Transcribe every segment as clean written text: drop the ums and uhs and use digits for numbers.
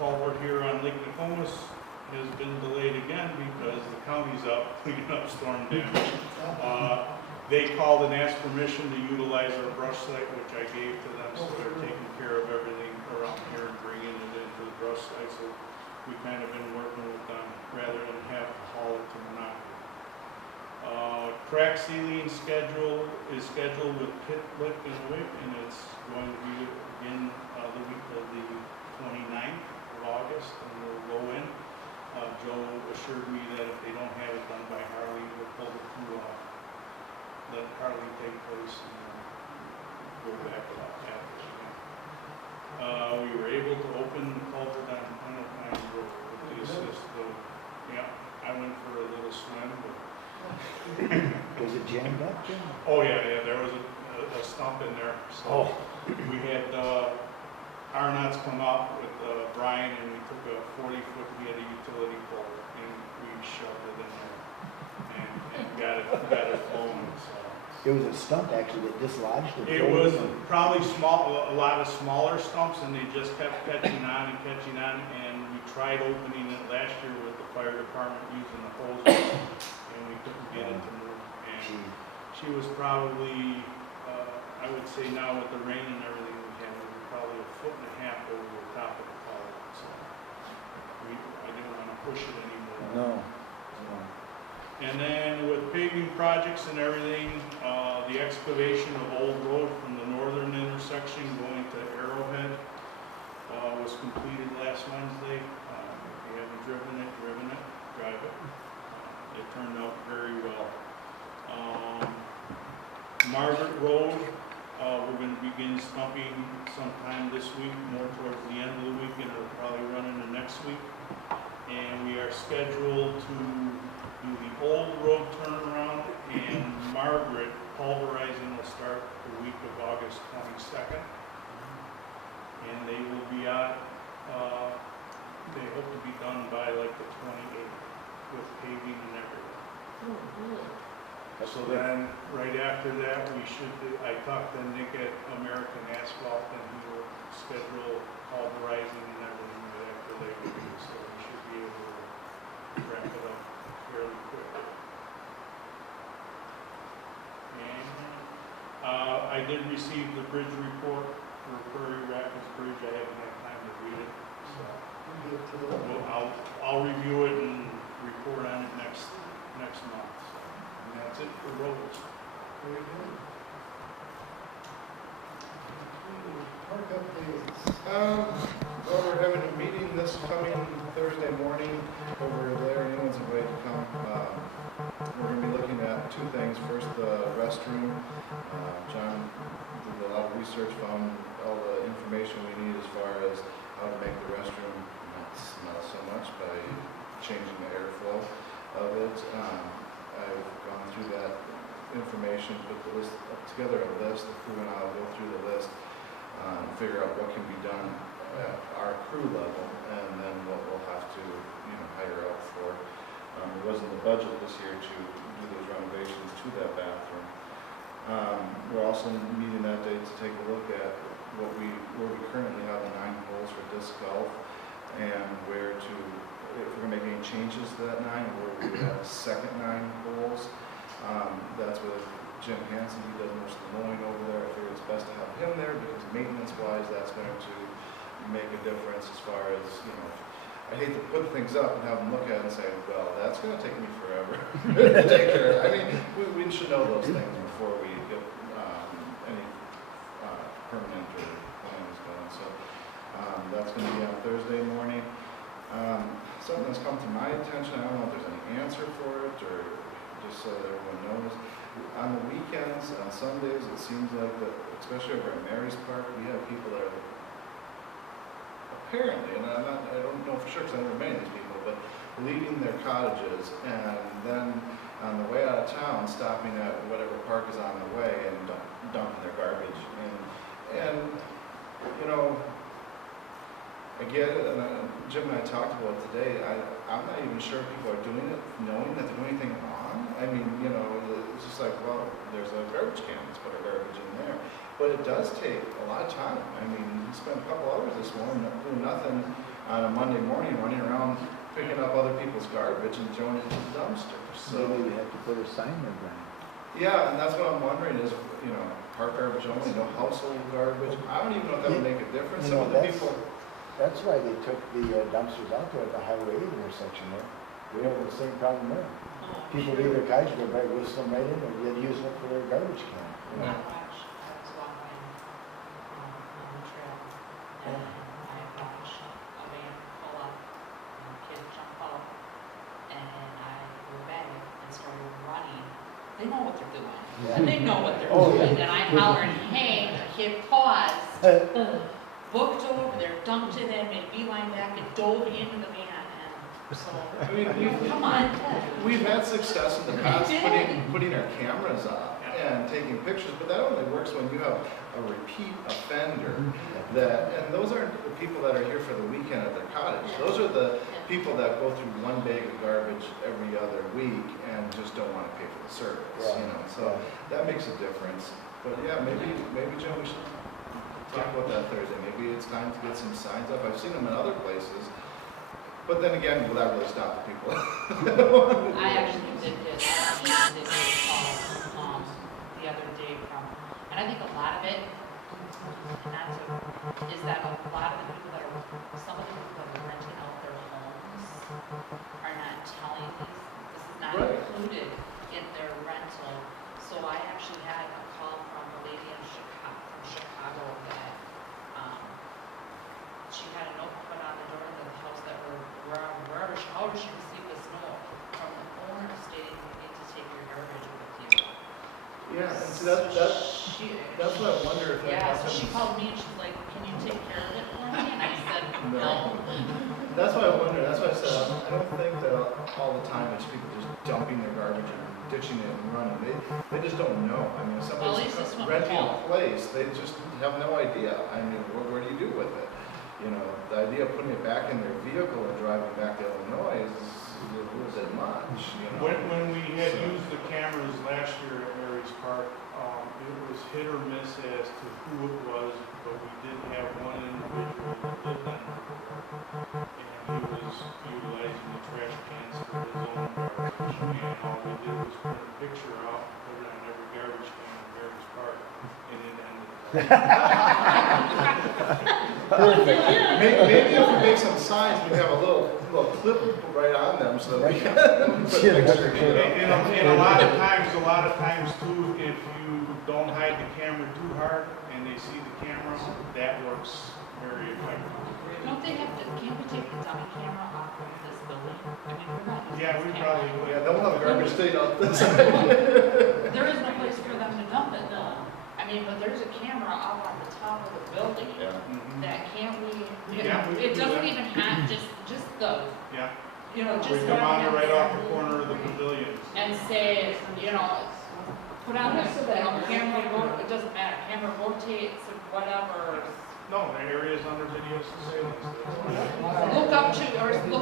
culvert here on Lake Nokomis has been delayed again because the county's up cleaning up storm damage. They called and asked permission to utilize our brush site, which I gave to them, so they're taking care of everything around here and bringing it into the brush site. So we kind of been working with them rather than have to haul it to Monaco. Crack sealing is scheduled with Pit Lick and Wick, and it's going to be again the week of the 29th of August, and we'll go in. Joe assured me that if they don't have it done by Harley, we'll pull the crew off, let Harley take place, and go back about after again. We were able to open the culvert on Pine Road with the assist. Yeah, I went for a little swim, but Was it jammed up, Jim? oh yeah, there was a stump in there. So we had Arnott's come up with Brian, and we took a 40-foot, we had a utility pole, and we shoved it in there and got it flowing. So. It was a stump actually that dislodged it. It was probably a lot of smaller stumps, and they just kept catching on, and we tried opening it last year with the fire department using the hose, and we couldn't get it to move. And she was probably, I would say now with the rain and everything we had, we were probably 1.5 feet over the top of the culvert. So I didn't want to push it anymore. No. And then with paving projects and everything, the excavation of Old Road from the northern intersection going to Arrowhead was completed last Wednesday. If you haven't driven it, drive it. It turned out very well. Margaret Road, we're going to begin stumping sometime this week, more towards the end of the week, and it'll probably run into next week. And we are scheduled to do the Old Road turnaround, and Margaret pulverizing will start the week of August 22nd. And they will be out, they hope to be done by like the 28th with paving and everything. So then, right after that, we should do, I talked to Nick at American Asphalt, and he will schedule pulverizing and everything right after Labor Day, so we should be able to wrap it up fairly quick. And I did receive the bridge report for Prairie Rapids Bridge. I haven't had time to read it, so I'll review it and report on it next month. So. And that's it for roads. Very good. Park updates. Well, we're having a meeting this coming Thursday morning over there. Anyone's invited to come. We're going to be looking at two things. First, the restroom. John did a lot of research, found all the information we need as far as how to make the restroom not smell so much by changing the airflow of it. I've gone through that information, put together a list. The crew and I will go through the list and figure out what can be done at our crew level, and then what we'll have to, hire out for. It wasn't the budget this year to do those renovations to that bathroom. We're also meeting that day to take a look at where we currently have the 9 holes for disc golf, and where to, if we're going to make any changes to that 9, where we have a second 9 holes. That's with Jim Hansen. He does most of the mowing over there. I figure it's best to have him there because maintenance-wise, that's going to make a difference as far as, I hate to put things up and have them look at it and say, well, that's going to take me forever to take care of. I mean, we should know those things before we get any permanent or plans going. So that's going to be on Thursday morning. Something that's come to my attention, I don't know if there's any answer for it, or just so that everyone knows. On the weekends, on Sundays, it seems like that, especially over at Mary's Park, we have people that are apparently, and I don't know for sure because I never met these people, but leaving their cottages and then on the way out of town, stopping at whatever park is on the way and dumping their garbage. And I get it, and Jim and I talked about it today. I'm not even sure people are doing it knowing that they're doing anything wrong. I mean, it's just like, well, there's a garbage can, let's put our garbage in there. But it does take a lot of time. I mean, we spent a couple hours this morning doing nothing on a Monday morning running around picking up other people's garbage and throwing it into the dumpsters. So, Maybe we have to put a sign there, Brian. yeah, and that's what I'm wondering is, you know, park garbage only, no household garbage. I don't even know if that would make a difference. You Some know, of the people, that's why they took the dumpsters out there at the Highway 8 intersection there. We have the same problem there. People leave their cars, go by, whistle them right in, and they're using it for their garbage can. You know? I was walking on the trail, and I watched a van pull up, and a kid jump out, and I go back and started running. They know what they're doing, and they know what they're Oh, doing, yeah. and I'm hollering, hey, the kid paused, booked over there, dumped it in, made beeline back, and dove into the van, and so, I mean, come on. we've had success in the past We did. putting our cameras up and taking pictures, but that only works when you have a repeat offender that, and those aren't the people that are here for the weekend at their cottage. Those are the people that go through one bag of garbage every other week and just don't want to pay for the service, you know, so that makes a difference. But yeah, maybe Jim, we should talk about that Thursday. Maybe it's time to get some signs up. I've seen them in other places. But then again, will that really stop the people? I actually did call the other day from, and I think a lot of it, is that a lot of the people that are, some of the people that are renting out their homes are not telling this is not Right. included in their rental. So I actually had a call from a lady in Chicago that, she had a note put on the door of the house that however she received this note from the owner stating you need to take your garbage with you. Yeah, and so that's what I wonder if that Yeah, so happens. she called me and she's like, can you take care of it for me? And I said, no. That's what I wonder. That's why I said I don't think that all the time it's people just dumping their garbage and ditching it and running. They just don't know. I mean, if Well, at somebody's least this one renting a called. place, they just have no idea. I mean, what do you do with it? You know, the idea of putting it back in their vehicle and driving back to Illinois is a little bit much, you know. When we had used the cameras last year at Mary's Park, it was hit or miss as to who it was, but we did have one individual that lived in it. And he was utilizing the trash cans for his own garbage. And all we did was print a picture out, put it on every garbage can in Mary's Park, and it ended. Maybe if we make some signs, we have a little clip right on them so that we can put a picture. And a lot of times too, if you don't hide the camera too hard and they see the camera, that works very effectively. Don't they have to, can't we take the dummy camera off of this building? I mean, we're not using Yeah, this we camera. probably would. Yeah, they'll have garbage staying out this side. There is no place for them to dump it though. I mean, but there's a camera up on the top of the building. Yeah. Mhm. That can't we, Yeah, we it could do doesn't that. even have, just the, Yeah, you know, we just. come on have right it off the corner of the pavilion. and say, you know, put on the, camera, it doesn't matter, camera rotates or whatever. No, the area's under video surveillance. Look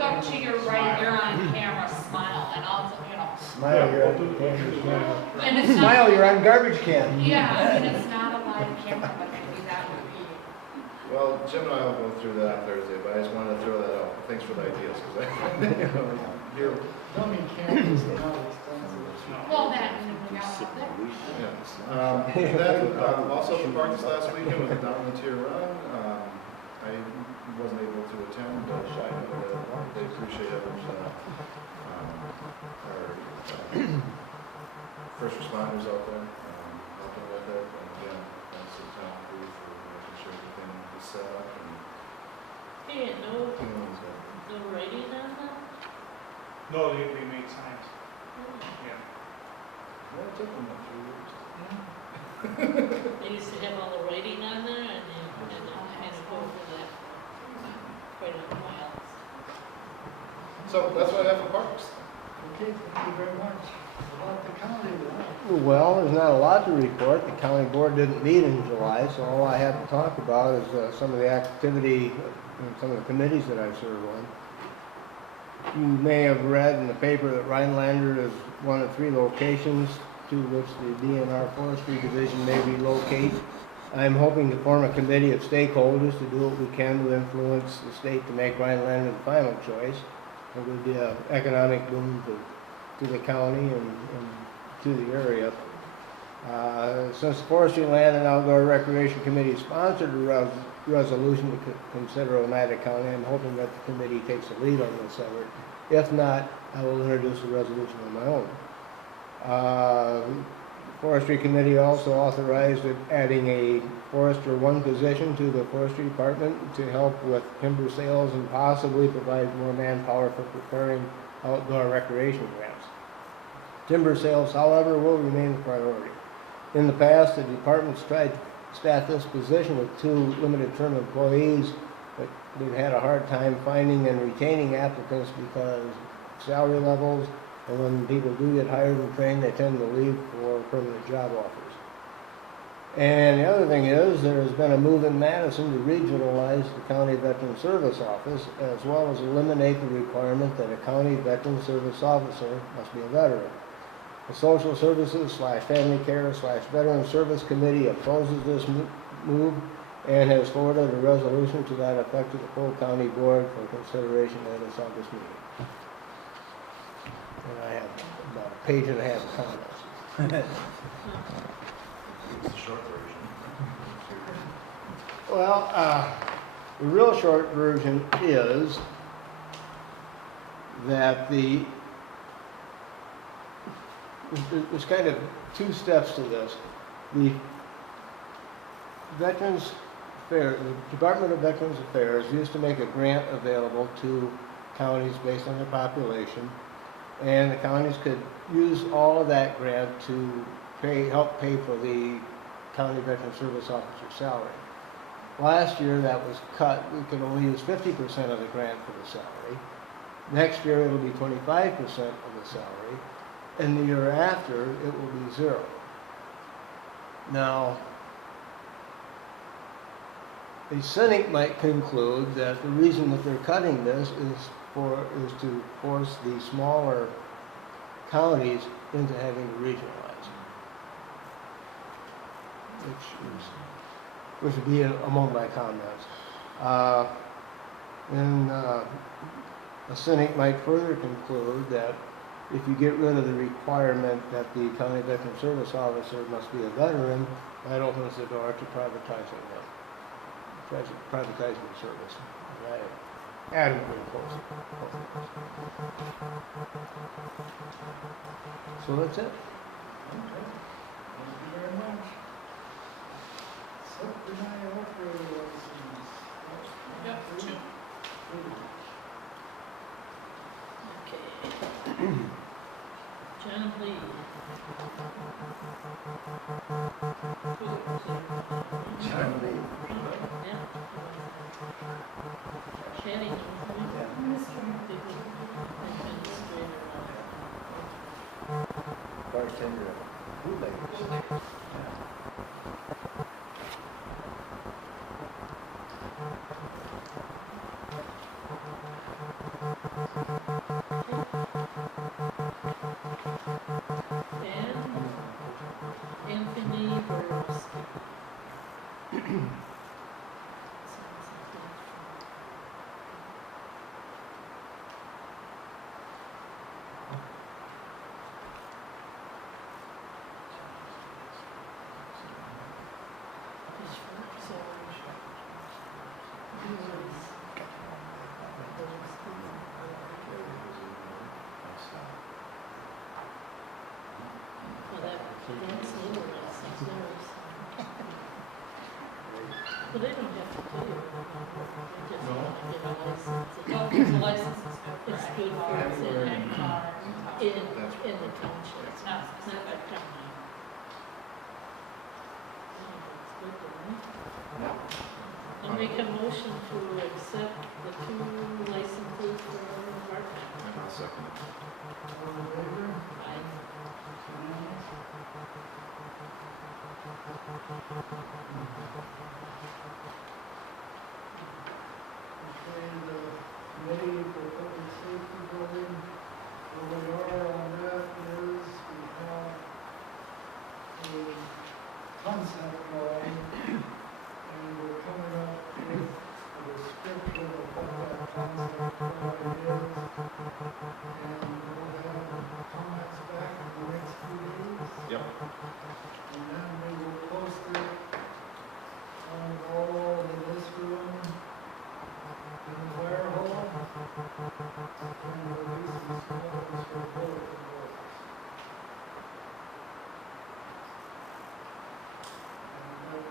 up to your right, you're on camera, smile, and also, you know. Smile, you're on garbage can. And it's not, Smile, you're on garbage can. yeah, I mean, it's not a live camera, but maybe that would be. Well, Jim and I will go through that on Thursday, but I just wanted to throw that out. Thanks for the ideas, because you're, Dumbing cameras is not expensive. Well, that, and we got out there. yeah. Then, also at the parks last weekend with the Down the Tier Run, I wasn't able to attend, but I know that they appreciate it. Our first responders out there, helping with it, and again, thanks to the town crew for making sure everything is set up and Hey, no, everything's good. no writing on them? No, they made signs, yeah. Well, it took them about 3 years. They used to have all the writing on there and then had to go for that quite a while. So that's what I have for parks. Okay, thank you very much. About the county, well, Well, there's not a lot to report. The county board didn't meet in July, so all I have to talk about is some of the activity in some of the committees that I serve on. You may have read in the paper that Rhinelander is one of 3 locations to which the DNR Forestry Division may relocate I'm hoping to form a committee of stakeholders to do what we can to influence the state to make Rhineland the final choice. It would be an economic boom to the county and to the area. Since the Forestry, Land, and Outdoor Recreation Committee sponsored a resolution to consider Oneida County, I'm hoping that the committee takes the lead on this effort. If not, I will introduce a resolution on my own. Forestry Committee also authorized adding a Forester 1 position to the Forestry Department to help with timber sales and possibly provide more manpower for preparing outdoor recreation grants. Timber sales, however, will remain a priority. In the past, the department's tried to staff this position with 2 limited-term employees, but they've had a hard time finding and retaining applicants because salary levels, and when people do get hired and trained, they tend to leave for permanent job offers. And the other thing is, there has been a move in Madison to regionalize the County Veteran Service Office, as well as eliminate the requirement that a County Veteran Service Officer must be a veteran. The Social Services / Family Care / Veteran Service Committee opposes this move and has forwarded a resolution to that effect to the full county board for consideration at its August meeting. And I have about a page and a half of comments. It's the short version. Well, the real short version is that there's kind of 2 steps to this. The Veterans Affairs, the Department of Veterans Affairs used to make a grant available to counties based on their population, and the counties could use all of that grant to help pay for the county veteran service officer's salary. Last year that was cut. We could only use 50% of the grant for the salary. Next year it'll be 25% of the salary, and the year after it will be 0. Now, a cynic might conclude that the reason that they're cutting this is to force the smaller counties into having to regionalize, which would be among my comments. A cynic might further conclude that if you get rid of the requirement that the county veteran service officer must be a veteran, that opens the door to privatizing them, privatizing the service. Right. Adequately close. So that's it. Okay. Thank you very much. Slip denial operator license. Yep, 2. Okay. John Lee. Charlie. Yeah. Channing. Administrator. Bartender. Bootleggers. And Anthony Borowski. But they don't have to do it. They just have to get a license. Oh, there's a license inspector. It's good for at us Car- in Car- in the township. It's not Not specific. like county. That's good, isn't it? I'll make a motion to accept the 2 licenses for part-time. I'll second it. All in favor? Okay, the committee for public safety building, where we are on that is we have a concept drawing concept for ideas. And we'll have comments back in the next few days. Yep. And then we will post it on the wall in this room, in the fire hall. And release these comments for bulletin boards. And that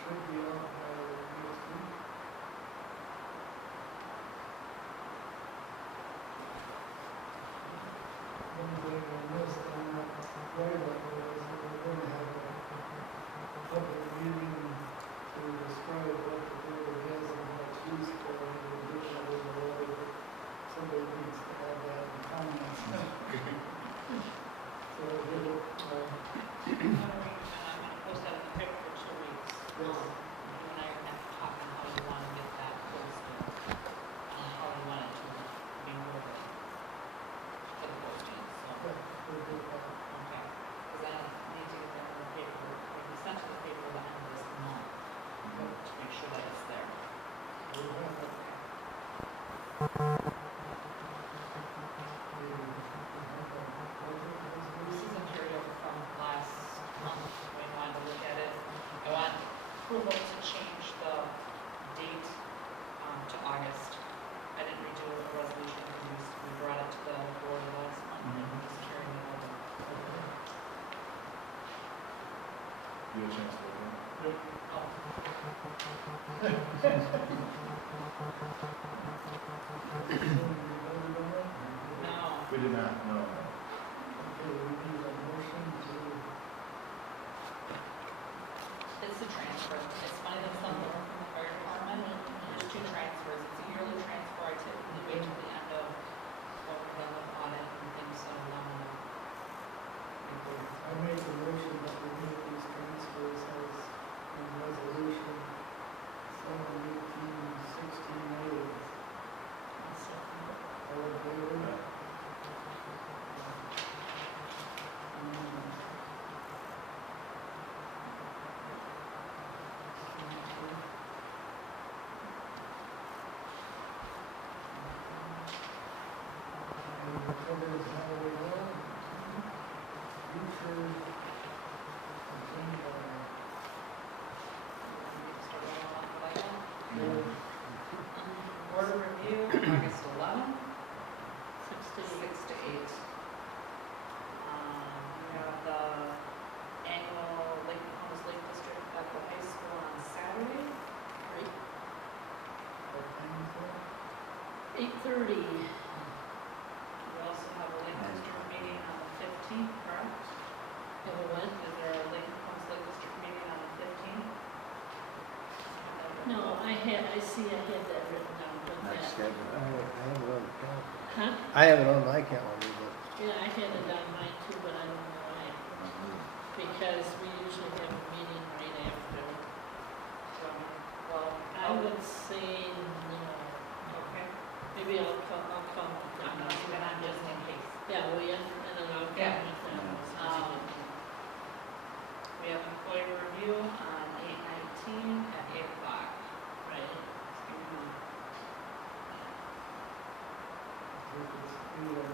should be out by next week. One thing I missed on that write-up was that we're going to have a public meeting to describe what the building is and how it's used for, and we're doing that in the way that somebody needs to add that in comments. So we'll, I'm gonna post that in the paper for 2 weeks. Yes. You and I are gonna have to talk on how you wanna get that posted, how you want it to be worded for the posting, so. we'll do that. Okay, because I need to get that in the paper, it'll be sent to the paper by the end of this month, to make sure that it's there. We'll have it. This is a carryover from last month, when I wanted to look at it. I want approval to change the date, to August. I didn't redo a resolution, because we brought it to the board last month, and we just carried it over. You have a chance to look at it? Oh, no. We did not, no. Okay, we need a motion to, It's a transfer. It's money that's on the from the fire department. There's 2 transfers. It's a yearly transfer. I typically wait till the end of what we're done with audit and things, so I make a motion that we make these transfers as in resolution 7/18/16 all in favor? And it covers highway one, future, Board of review, August 11th, 6 to 6 to 8. We have the annual Nokomis Lake District at the high school on Saturday. 8:30. We also have a Lake District meeting on the 15th, correct? Have a what? Is there a Nokomis Lake District meeting on the 15th? No, I had that written down, but Next that, schedule. I have it on the calendar. huh? I have it on my calendar, but Yeah, I had it on mine too, but I don't know why, because we usually have a meeting right after. Well, I would say, no, okay. maybe I'll call I'm gonna leave it on just in case. Yeah, will ya? And then I'll Yeah. comment that. We have employee review on 8/19 at 8 o'clock. Right. We could speed our